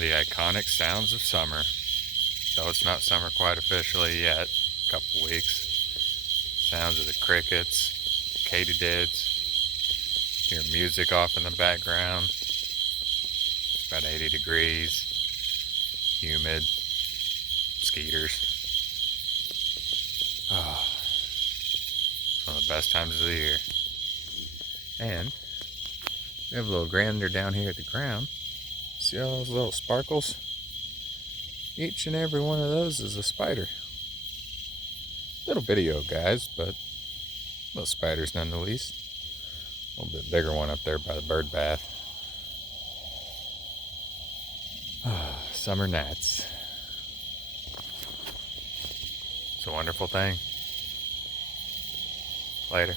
of the iconic sounds of summer. Though it's not summer quite officially yet, a couple weeks. Sounds of the crickets, katydids, hear music off in the background. It's about 80 degrees, humid, mosquitoes. Oh, it's one of the best times of the year. And we have a little grander down here at the ground. See all those little sparkles? Each and every one of those is a spider. Little video, guys, but little spiders none the least. A little bit bigger one up there by the bird bath. Summer nights. It's a wonderful thing. Later.